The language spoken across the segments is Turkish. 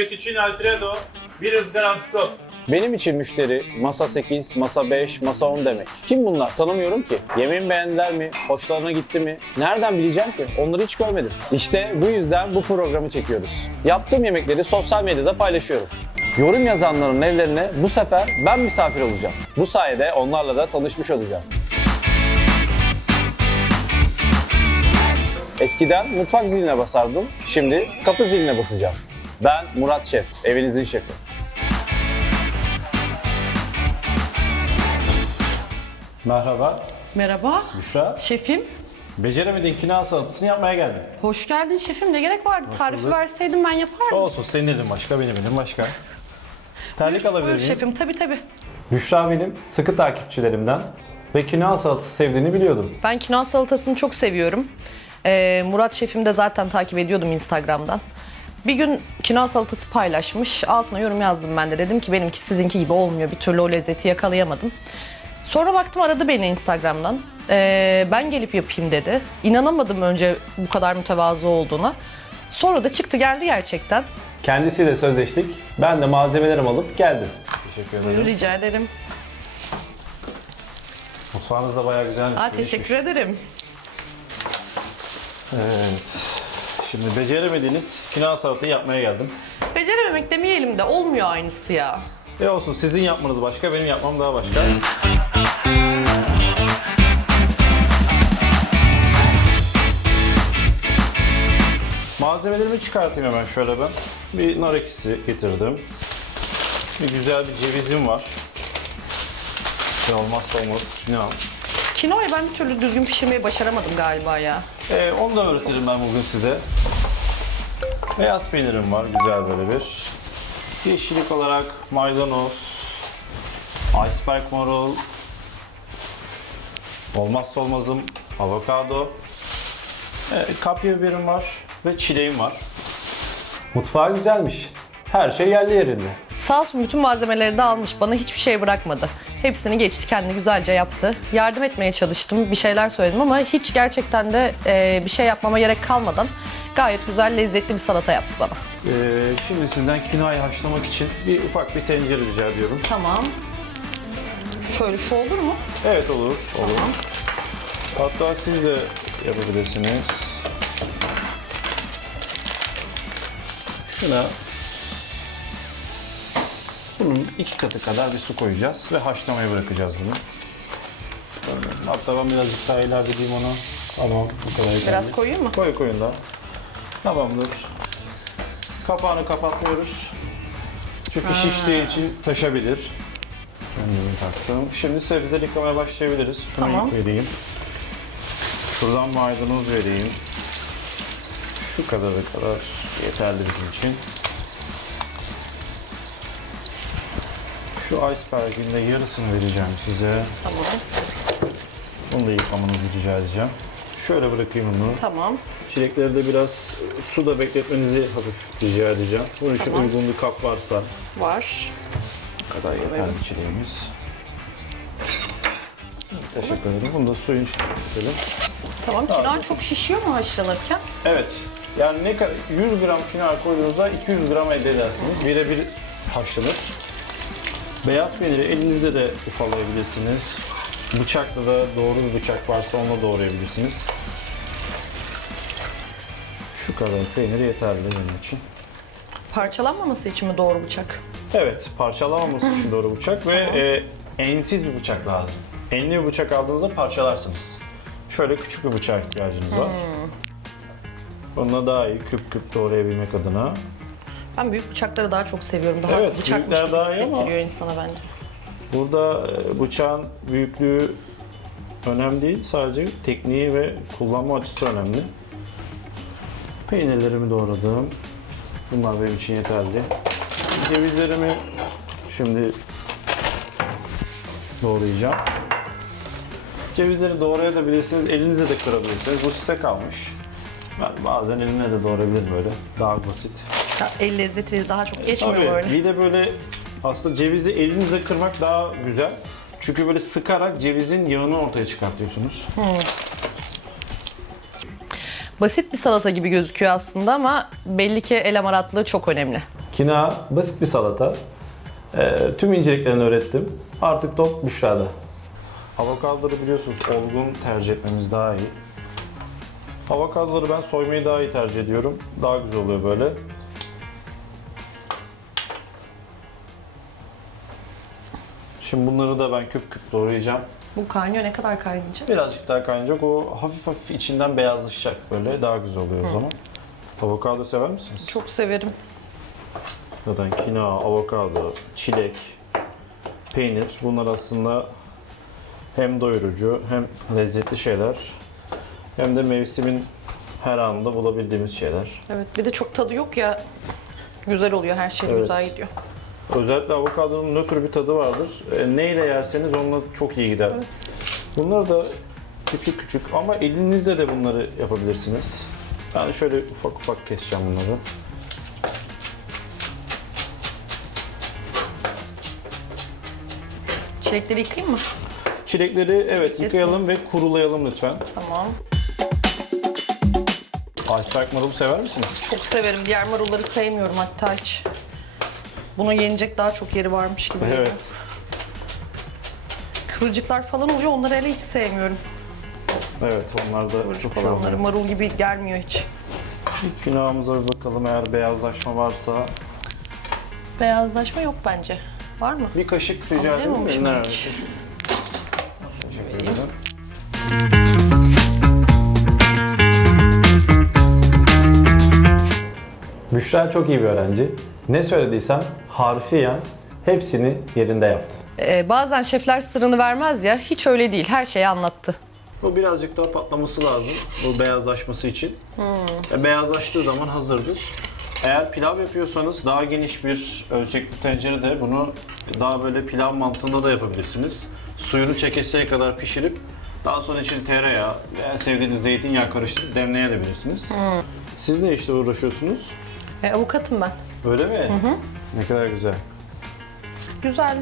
fettuccine alfredo, bir ızgara antrikot. Benim için müşteri masa 8, masa 5, masa 10 demek. Kim bunlar? Tanımıyorum ki. Yemeğimi beğendiler mi? Hoşlarına gitti mi? Nereden bileceğim ki? Onları hiç görmedim. İşte bu yüzden bu programı çekiyoruz. Yaptığım yemekleri sosyal medyada paylaşıyorum. Yorum yazanların evlerine bu sefer ben misafir olacağım. Bu sayede onlarla da tanışmış olacağım. Eskiden mutfak ziline basardım, şimdi kapı ziline basacağım. Ben Murat Şef, evinizin şefi. Merhaba, Merhaba, Büşra. şefim. Beceremediğin kina salatasını yapmaya geldim. Hoş geldin şefim. Ne gerek vardı? Tarifi bulduk. verseydin ben yapardım. Olsun, senin elin başka, benim elim başka. Terlik alabilir Buyur miyim? şefim, tabii tabii. Büşra benim sıkı takipçilerimden ve kina salatası sevdiğini biliyordum. Ben kinoa salatasını çok seviyorum. Ee, Murat şefim de zaten takip ediyordum Instagram'dan. Bir gün kinoa salatası paylaşmış. Altına yorum yazdım ben de. Dedim ki benimki sizinki gibi olmuyor. Bir türlü o lezzeti yakalayamadım. Sonra baktım aradı beni Instagram'dan. Ee, ben gelip yapayım dedi. İnanamadım önce bu kadar mütevazı olduğuna. Sonra da çıktı geldi gerçekten. Kendisiyle sözleştik. Ben de malzemelerimi alıp geldim. Teşekkür ederim. Rica ederim. Mutfağınız da bayağı güzelmiş. Aa, teşekkür ederim. Evet. Şimdi beceremediğiniz kina salatayı yapmaya geldim. Becerememek demeyelim de olmuyor aynısı ya. E olsun sizin yapmanız başka, benim yapmam daha başka. Malzemelerimi çıkartayım hemen şöyle ben. Bir nar ekşisi getirdim. Bir güzel bir cevizim var. Ne olmazsa olmaz. Al? Kinoayı ben bir türlü düzgün pişirmeyi başaramadım galiba ya. Ee, onu da öğretirim ben bugün size. Beyaz peynirim var, güzel böyle bir. Yeşillik olarak maydanoz, iceberg marul, olmazsa olmazım avokado, ee, kapya biberim var ve çileğim var. Mutfağı güzelmiş. Her şey yerli yerinde. Sağ olsun bütün malzemeleri de almış. Bana hiçbir şey bırakmadı. Hepsini geçti, kendi güzelce yaptı. Yardım etmeye çalıştım, bir şeyler söyledim ama hiç gerçekten de e, bir şey yapmama gerek kalmadan gayet güzel, lezzetli bir salata yaptı bana. Ee, şimdi sizden kinoayı haşlamak için bir ufak bir tencere rica ediyorum. Tamam. Şöyle şu olur mu? Evet olur, olur. Hatta siz de yapabilirsiniz. Şuna bunun iki katı kadar bir su koyacağız ve haşlamaya bırakacağız bunu. Hatta ben birazcık daha ilave edeyim onu. Tamam, bu kadar yeterli. Biraz koyayım mı? Koy koyun da. Tamamdır. Kapağını kapatmıyoruz. Çünkü şiştiği için taşabilir. Kendimi taktım. Şimdi sebzeleri yıkamaya başlayabiliriz. Şunu Tamam. vereyim. Şuradan maydanoz vereyim. Şu kadarı kadar yeterli bizim için. Şu iceberg'in de yarısını vereceğim size. Tamam. Bunu da yıkamanızı rica edeceğim. Şöyle bırakayım bunu. Tamam. Çilekleri de biraz suda bekletmenizi hafif rica edeceğim. Bunun için Tamam. uygun bir kap varsa Var. kadar yeterli çileğimiz. Teşekkür ederim. Bunu da suyun içine dökelim. Tamam. Kinoa çok şişiyor mu haşlanırken? Evet. Yani ne kadar 100 gram kinoa koyduğunuzda 200 gram elde edersiniz. Birebir haşlanır. Beyaz peyniri elinizde de ufalayabilirsiniz. Bıçakla da doğru bir bıçak varsa onunla doğrayabilirsiniz. Kadar peynir yeterli benim için. Parçalanmaması için mi doğru bıçak? Evet, parçalamaması için doğru bıçak ve e, ensiz bir bıçak lazım. Enli bir bıçak aldığınızda parçalarsınız. Şöyle küçük bir bıçak ihtiyacınız var. Bununla daha iyi küp küp doğrayabilmek adına. Ben büyük bıçakları daha çok seviyorum. Daha Evet, bıçakmış büyükler gibi daha iyi ama- hissettiriyor insana bence. Burada e, bıçağın büyüklüğü önemli değil, sadece tekniği ve kullanma açısı önemli. Peynirlerimi doğradım. Bunlar benim için yeterli. Cevizlerimi şimdi doğrayacağım. Cevizleri doğrayabilirsiniz, elinizle de kırabilirsiniz. Bu size kalmış. Ben bazen elimle de doğrayabilirim böyle. Daha basit. Ya, El lezzeti daha çok geçmiyor Tabii. böyle. Bir de böyle aslında cevizi elinizle kırmak daha güzel. Çünkü böyle sıkarak cevizin yağını ortaya çıkartıyorsunuz. Basit bir salata gibi gözüküyor aslında ama belli ki el amaratlığı çok önemli. Kina basit bir salata. Ee, tüm inceliklerini öğrettim. Artık top Büşra'da. Avokadoları biliyorsunuz olgun tercih etmemiz daha iyi. Avokadoları ben soymayı daha iyi tercih ediyorum. Daha güzel oluyor böyle. Şimdi bunları da ben küp küp doğrayacağım. Bu kaynıyor ne kadar kaynayacak? Birazcık daha kaynayacak. O hafif hafif içinden beyazlaşacak böyle. Daha güzel oluyor o zaman. Avokado sever misiniz? Çok severim. Zaten kina, avokado, çilek, peynir bunlar aslında hem doyurucu hem lezzetli şeyler hem de mevsimin her anında bulabildiğimiz şeyler. Evet bir de çok tadı yok ya. Güzel oluyor her şey Evet. güzel gidiyor. Özellikle avokadonun nötr bir tadı vardır. E, neyle yerseniz onunla çok iyi gider. Bunları da küçük küçük ama elinizle de bunları yapabilirsiniz. Ben şöyle ufak ufak keseceğim bunları. Çilekleri yıkayayım mı? Çilekleri evet Kesin. yıkayalım ve kurulayalım lütfen. Tamam. Iceberg marulu sever misiniz? Çok severim. Diğer marulları sevmiyorum hatta hiç. Bunu yenecek daha çok yeri varmış gibi. Evet. Kıvırcıklar falan oluyor. Onları hele hiç sevmiyorum. Evet onlar da çok Onları oluyor. marul gibi gelmiyor hiç. İlk günahımıza bir bakalım eğer beyazlaşma varsa. Beyazlaşma yok bence. Var mı? Bir kaşık rica Anlayamamışım? Evet. hiç. Teşekkür ederim. Büşra çok iyi bir öğrenci. Ne söylediysem harfiyen hepsini yerinde yaptı. Ee, bazen şefler sırrını vermez ya. Hiç öyle değil. Her şeyi anlattı. Bu birazcık daha patlaması lazım bu beyazlaşması için. E, Beyazlaştığı zaman hazırdır. Eğer pilav yapıyorsanız daha geniş bir ölçekli tencerede bunu daha böyle pilav mantığında da yapabilirsiniz. Suyunu çekeseye kadar pişirip daha sonra içine tereyağı veya sevdiğiniz zeytinyağı karıştırıp demleyebilirsiniz. Siz ne işle uğraşıyorsunuz? E, avukatım ben. Öyle mi? Ne kadar güzel. Güzel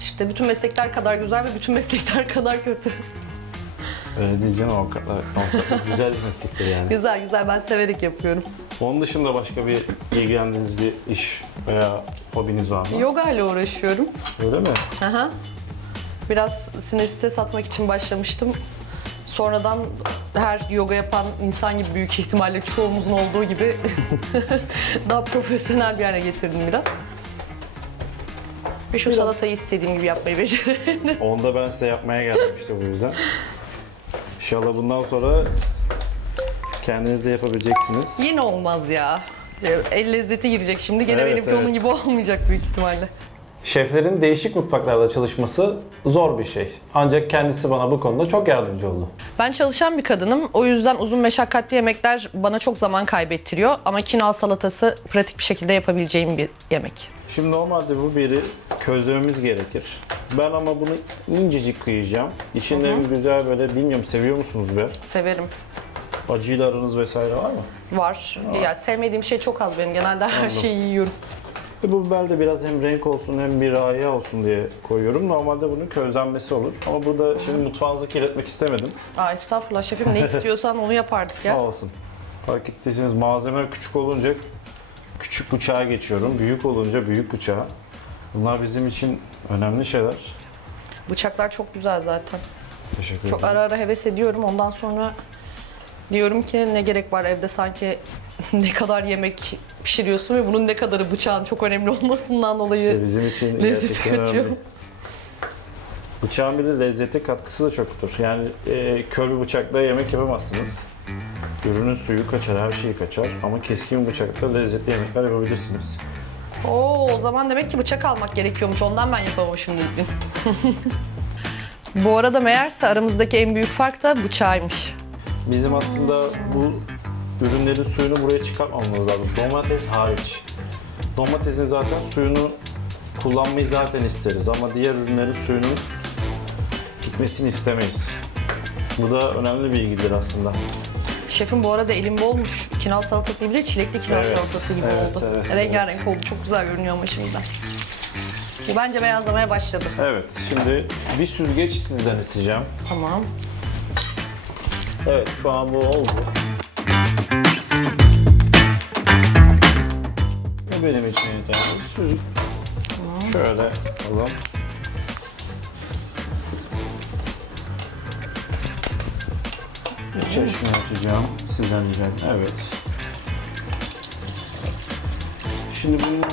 işte bütün meslekler kadar güzel ve bütün meslekler kadar kötü. Öyle diyeceğim avukatlar. avukatlar güzel bir meslektir yani. güzel güzel ben severek yapıyorum. Onun dışında başka bir ilgilendiğiniz bir iş veya hobiniz var mı? Yoga ile uğraşıyorum. Öyle mi? Aha. Biraz sinir stres atmak için başlamıştım. Sonradan her yoga yapan insan gibi büyük ihtimalle çoğumuzun olduğu gibi daha profesyonel bir hale getirdim biraz. Ve şu salatayı istediğim gibi yapmayı beceremedim. Onu da ben size yapmaya geldim işte bu yüzden. İnşallah bundan sonra kendiniz de yapabileceksiniz. Yine olmaz ya. El lezzeti girecek şimdi. Gene Evet, benimki evet. onun gibi olmayacak büyük ihtimalle. Şeflerin değişik mutfaklarda çalışması zor bir şey. Ancak kendisi bana bu konuda çok yardımcı oldu. Ben çalışan bir kadınım. O yüzden uzun meşakkatli yemekler bana çok zaman kaybettiriyor. Ama kinoa salatası pratik bir şekilde yapabileceğim bir yemek. Şimdi normalde bu biri közlememiz gerekir. Ben ama bunu incecik kıyacağım. İçinden güzel böyle bilmiyorum seviyor musunuz be? Severim. Acıyla aranız vesaire var mı? Var. Ya sevmediğim şey çok az benim. Genelde her şeyi yiyorum. Bu biber de biraz hem renk olsun hem bir raya olsun diye koyuyorum. Normalde bunun közlenmesi olur. Ama burada şimdi mutfağınızı kirletmek istemedim. Aa estağfurullah şefim ne istiyorsan onu yapardık ya. Olsun. Fark ettiyseniz malzeme küçük olunca küçük bıçağa geçiyorum. Büyük olunca büyük bıçağa. Bunlar bizim için önemli şeyler. Bıçaklar çok güzel zaten. Teşekkür Çok ederim. ara ara heves ediyorum. Ondan sonra diyorum ki ne gerek var evde sanki ne kadar yemek pişiriyorsun ve bunun ne kadarı bıçağın çok önemli olmasından dolayı İşte bizim için lezzeti gerçekten kaçıyor. önemli. Bıçağın bir de lezzete katkısı da çoktur. Yani e, kör bir bıçakla yemek yapamazsınız. Ürünün suyu kaçar, her şeyi kaçar. Ama keskin bıçakla lezzetli yemekler yapabilirsiniz. Oo, o zaman demek ki bıçak almak gerekiyormuş. Ondan ben yapamamışım düzgün. Bu arada meğerse aramızdaki en büyük fark da bıçağıymış. Bizim aslında bu ürünlerin suyunu buraya çıkartmamamız lazım. Domates hariç. Domatesin zaten suyunu kullanmayı zaten isteriz ama diğer ürünlerin suyunun gitmesini istemeyiz. Bu da önemli bir bilgidir aslında. Şefim bu arada elim bolmuş. Kinoa salatası gibi de çilekli kinoa Evet. salatası gibi Evet, oldu. evet, Rengarenk oldu. Çok güzel görünüyor ama şimdiden. Bu bence beyazlamaya başladı. Evet, şimdi bir süzgeç sizden isteyeceğim. Tamam. Evet, şu an bu oldu. Bu benim için yeterli. Sucuk. Şöyle alalım. Çeşme açacağım. Sizden ricam. Evet. Şimdi bunu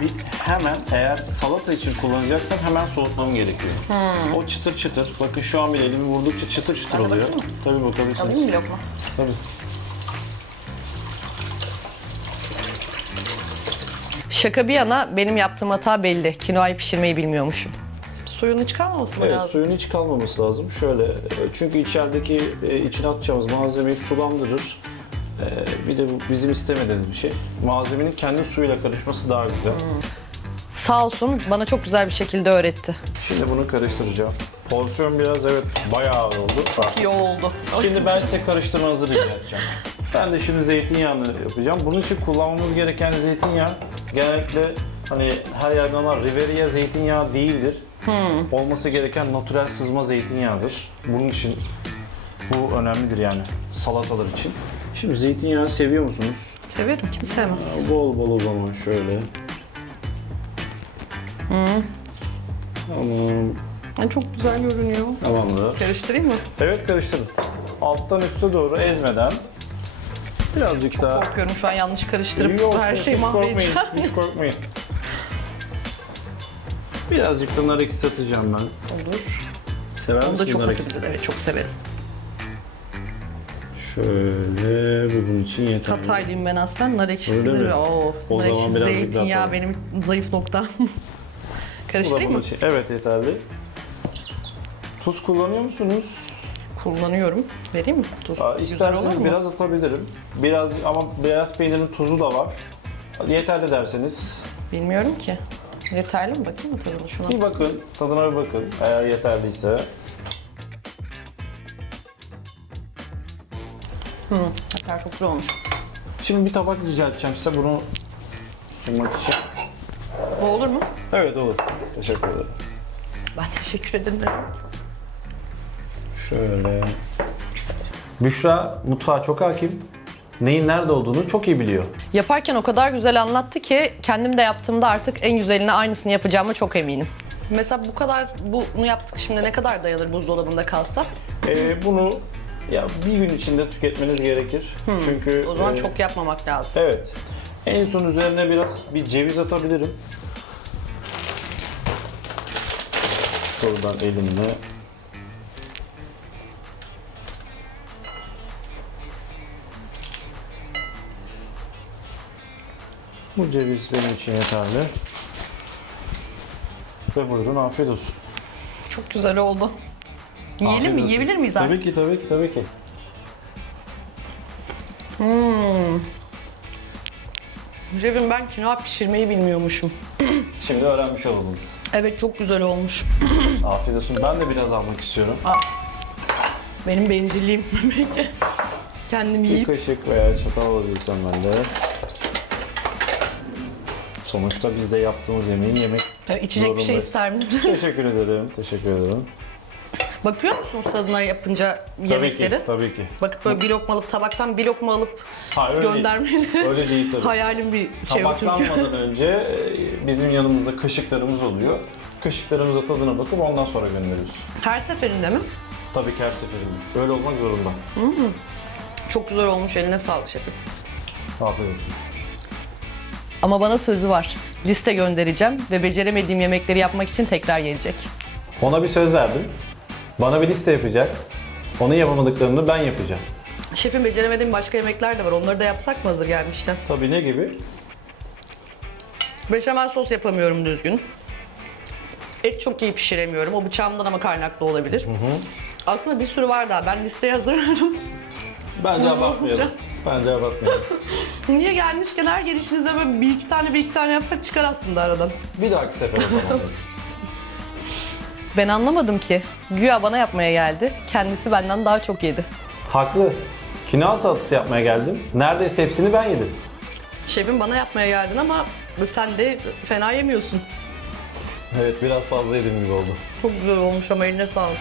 bir hemen eğer salata için kullanacaksam hemen soğutmam gerekiyor. O çıtır çıtır. Bakın şu an bile elimi vurdukça çıtır çıtır de oluyor. Tabii bakabilirsiniz. Alayım mı lokma? Tabii. Şaka bir yana benim yaptığım hata belli. Kinoayı pişirmeyi bilmiyormuşum. Suyun hiç kalmaması mı Evet, lazım? suyun hiç kalmaması lazım. Şöyle, e, çünkü içerideki e, içine atacağımız malzemeyi sulandırır. E, Bir de bu bizim istemediğimiz bir şey. Malzemenin kendi suyuyla karışması daha güzel. Sağ olsun bana çok güzel bir şekilde öğretti. Şimdi bunu karıştıracağım. Porsiyon biraz evet bayağı ağır oldu. İyi oldu. Şimdi ben size karıştırmanızı rica edeceğim. Ben de şimdi zeytinyağını yapacağım. Bunun için kullanmamız gereken zeytinyağı genellikle hani her yerden var. Riveria zeytinyağı değildir. Olması gereken natürel sızma zeytinyağıdır. Bunun için bu önemlidir yani salatalar için. Şimdi zeytinyağı seviyor musunuz? Severim kim sevmez. Bol bol o zaman şöyle. Tamam. Ay, çok güzel görünüyor. Tamamdır. Karıştırayım mı? Evet karıştırın. Alttan üste doğru ezmeden birazcık daha Korkuyorum şu an yanlış karıştırıp Yok, her hiç şeyi korkmayın, mahvedeceğim. Hiç korkmayın. Birazcık da nar ekşisi atacağım ben. Olur. Sever Onu da misin çok nar ekşisi? Evet çok severim. Şöyle bu bunun için yeterli. Hataylıyım ben aslen. Nar Öyle mi? de Oo, O nar zaman ekşisi birazcık daha zeytinyağı koy. benim zayıf noktam. Bu da Karıştırayım bunun mı? için. Evet yeterli. Tuz kullanıyor musunuz? Kullanıyorum. Vereyim mi? Tuz. Aa, Güzel olur İsterseniz mu? biraz atabilirim. Biraz ama beyaz peynirin tuzu da var. Yeterli derseniz. Bilmiyorum ki. Yeterli mi? Bakayım mı tadına şuna? Bir bakın, tadına bir bakın. Eğer yeterliyse. Hı. Yeter çok güzel olmuş. Şimdi bir tabak rica edeceğim size bunu sunmak için. Bu olur mu? Evet olur. Teşekkür ederim. Ben teşekkür ederim. Şöyle. Büşra mutfağa çok hakim. Neyin nerede olduğunu çok iyi biliyor. Yaparken o kadar güzel anlattı ki kendim de yaptığımda artık en güzelini aynısını yapacağıma çok eminim. Mesela bu kadar bunu yaptık şimdi ne kadar dayanır buzdolabında kalsa? Ee, bunu ya bir gün içinde tüketmeniz gerekir. Çünkü O zaman e, çok yapmamak lazım. Evet. En son üzerine biraz bir ceviz atabilirim. Şuradan elimle. Bu ceviz benim için yeterli. Ve buyurun afiyet olsun. Çok güzel oldu. Yiyelim Afiyet mi? olsun. Yiyebilir miyiz artık? Tabii ki tabii ki tabii ki. Hmm. Şefim ben kinoa pişirmeyi bilmiyormuşum. Şimdi öğrenmiş oldunuz. Evet çok güzel olmuş. Afiyet olsun. Ben de biraz almak istiyorum. Benim bencilliğim. Kendim Bir yiyip kaşık veya çatal alabilirsem ben de. Sonuçta biz de yaptığımız yemeği yemek Evet, içecek bir şey zorundayız. ister misin? Teşekkür ederim, teşekkür ederim. Bakıyor musunuz tadına yapınca yemekleri? Tabii ki, tabii ki. Bakıp böyle bir lokma alıp tabaktan bir lokma alıp Ha, öyle göndermeli. Değil. Öyle değil tabii. Hayalim bir şey o çünkü. Tabaklanmadan önce e, bizim yanımızda kaşıklarımız oluyor. Kaşıklarımıza tadına bakıp ondan sonra gönderiyoruz. Her seferinde mi? Tabii ki her seferinde. Öyle olmak zorunda. Çok güzel olmuş eline sağlık şefim. Afiyet olsun. Ama bana sözü var. Liste göndereceğim ve beceremediğim yemekleri yapmak için tekrar gelecek. Ona bir söz verdim. Bana bir liste yapacak. Onun yapamadıklarını ben yapacağım. Şefim beceremediğim başka yemekler de var. Onları da yapsak mı hazır gelmişken? Tabii ne gibi? Beşamel sos yapamıyorum düzgün. Et çok iyi pişiremiyorum. O bıçağımdan ama kaynaklı olabilir. Aslında bir sürü var daha. Ben listeyi hazırladım. Bence abartmayalım. Bence abartmayalım. Niye gelmişken her gelişinizde böyle bir iki tane bir iki tane yapsak çıkar aslında aradan. Bir dahaki sefer o zaman. Ben anlamadım ki. Güya bana yapmaya geldi. Kendisi benden daha çok yedi. Haklı. Kinoa salatası yapmaya geldim. Neredeyse hepsini ben yedim. Şefim bana yapmaya geldin ama sen de fena yemiyorsun. Evet biraz fazla yedim gibi oldu. Çok güzel olmuş ama eline sağlık.